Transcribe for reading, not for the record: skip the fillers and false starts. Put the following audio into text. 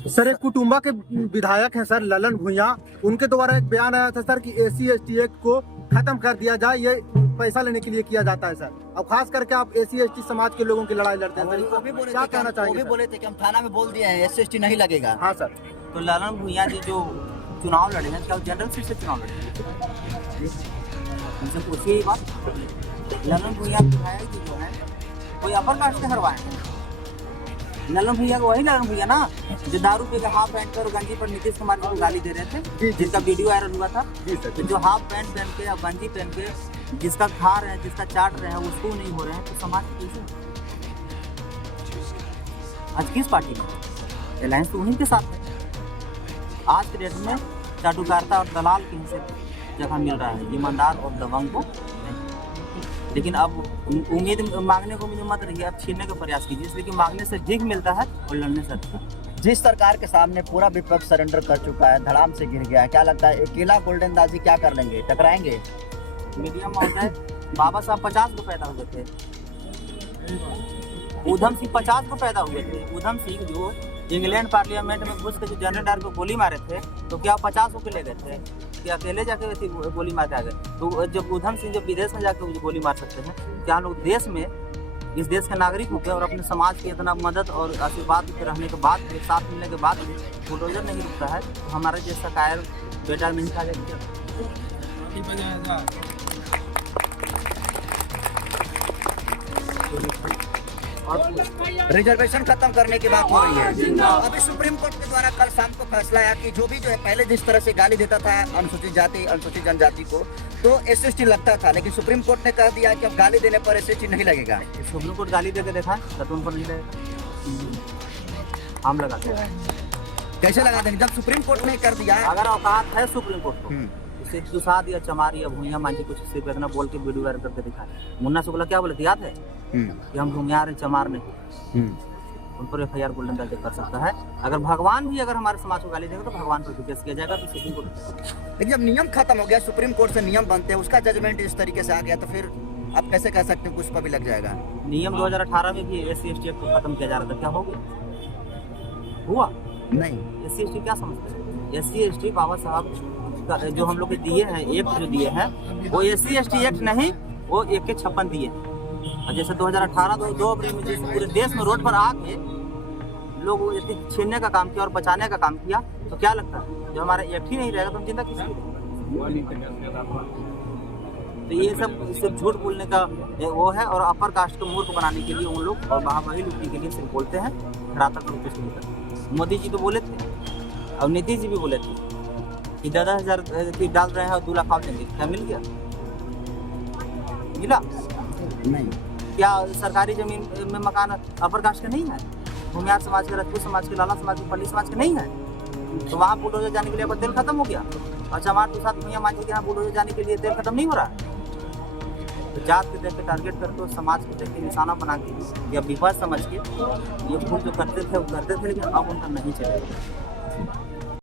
Sir एक कुटुंबा के विधायक हैं सर ललन भुइयां, उनके द्वारा एक बयान आया था सर कि SC/ST एक्ट को खत्म कर दिया जाए, ये पैसा लेने के लिए किया जाता है सर। अब खास करके आप SC/ST समाज के लोगों की लड़ाई लड़ते हैं सर, क्या कहना वो भी चाहिए? बोले थे कि हम थाना में बोल दिए हैं SC/ST नहीं लगेगा। हाँ सर। तो ललन भुइयां जी जो चुनाव लड़े हैं, क्या वो जनरल सीट से चुनाव लड़े? उनसे पूछिए ये बात। ललन भुइयां विधायक जी जो है कोई अपर कास्ट से हरवाए हैं। ललन भुइयां को वही ललन भुइयां ना जो दारू पी के हाफ पैंट और गंजी पर नीतीश कुमार जी को गाली दे रहे थे, जिसका वीडियो वायरल हुआ था। तो जो हाफ पैंट पहन के या गंजी पहन के जिसका खा रहे हैं, जिसका चाट रहे हैं, उसको नहीं हो रहे हैं, तो समाज कैसे? आज किस पार्टी में अलायंस तो उन्हीं के साथ है। आज के डेट में चाटुकारिता और दलाल के हिस्से जगह मिल रहा है, ईमानदार और दबंग को नहीं। लेकिन अब उम्मीद मांगने को मुझे मत रही है, अब छीनने का प्रयास कीजिए, इसलिए कि मांगने से भीख मिलता है और लड़ने से अच्छा। जिस सरकार के सामने पूरा विपक्ष सरेंडर कर चुका है, धड़ाम से गिर गया है, क्या लगता है अकेला गोल्डन दास जी क्या कर लेंगे, टकराएंगे? मीडिया महोदय, बाबा साहब 50 को पैदा हुए थे, उधम सिंह 50 को पैदा हुए थे। उधम सिंह जो इंग्लैंड पार्लियामेंट में घुस के जो जनरल डायर को गोली मारे थे, तो क्या 50 को ले गए थे कि अकेले जाके वैसे गोली मार के आ गए? तो जब उधम सिंह जब विदेश में जाके गोली मार सकते हैं, क्या लोग देश में इस देश के नागरिक होकर और अपने समाज की इतना मदद और आशीर्वाद के रहने के बाद, साथ मिलने के बाद भी बुलडोजर नहीं रुकता है, तो हमारे जैसा कायर बेटा नहीं खा जाएगा। रिजर्वेशन खत्म करने की बात हो रही है। अभी सुप्रीम कोर्ट के द्वारा कल शाम को फैसला आया कि जो भी जो है पहले जिस तरह से गाली देता था अनुसूचित जाति अनुसूचित जनजाति को, तो SC/ST लगता था, लेकिन सुप्रीम कोर्ट ने कह दिया कि अब गाली देने पर SC/ST नहीं लगेगा। सुप्रीम कोर्ट गाली दे के देखा है तो उन पर नहीं लगेगा, हम लगाते हैं। कैसे लगा देंगे जब सुप्रीम कोर्ट ने कर दिया? अगर औकात है सुप्रीम कोर्ट को, इसे दुसाद या चमार या भूमिया मांझी कुछ सिर्फ इतना बोल के वीडियो वायरल करके दिखाए। मुन्ना शुक्ला क्या बोले थे याद है कि हम भूमियार हैं, चमार नहीं। उन पर FIR गोल्डन दर्ज कर सकता है। अगर भगवान भी अगर हमारे समाज को गाली देगा तो भगवान पर भी केस किया जाएगा। तो सुप्रीम कोर्ट, लेकिन जब नियम खत्म हो गया, सुप्रीम कोर्ट से नियम बनते हैं, उसका जजमेंट इस तरीके से आ गया, तो फिर आप कैसे कह सकते हैं कुछ पर भी लग जाएगा? नियम 2018 में भी SC/ST एक्ट को खत्म किया जा रहा था, क्या हो गया? हुआ नहीं। SC/ST क्या समझते हैं? SC/ST बाबा साहब जो हम लोग के दिए हैं, एक्ट जो दिए हैं, वो SC/ST एक्ट नहीं, वो 1 के 56 दिए हैं। और जैसे 2018 2 अप्रैल में जैसे पूरे देश में रोड पर आके लोग छीनने का काम किया और बचाने का काम किया, तो क्या लगता है जब हमारा एक्ट ही नहीं रहेगा तो हम चिंता किसकी? तो ये सब झूठ बोलने का वो है, और अपर कास्ट को मूर्ख बनाने के लिए उन लोग और वही लुटने के लिए सिर्फ बोलते हैं। रातक रूप से लेकर मोदी जी तो बोले थे और नीतीश जी भी बोले थे कि 10,000 की डाल रहे हैं और 2 लाख आप देंगे, क्या मिल गया? मिला नहीं। क्या सरकारी जमीन में मकान अपर कास्ट का नहीं है? भूमियार समाज के, राजपूत समाज के, लाला समाज के, पंडित समाज के नहीं है? तो वहाँ बुलडोजर जाने के लिए तेल खत्म हो गया। और चमार के साथ भूमिया मांझी के यहाँ बुलडोजर जाने के लिए तेल खत्म नहीं हो रहा है। तो जात के देख के टारगेट करके, समाज को देख के निशाना बना के या विवाद समझ के ये भूल जो करते थे वो करते थे, लेकिन अब उनका नहीं चलेगा।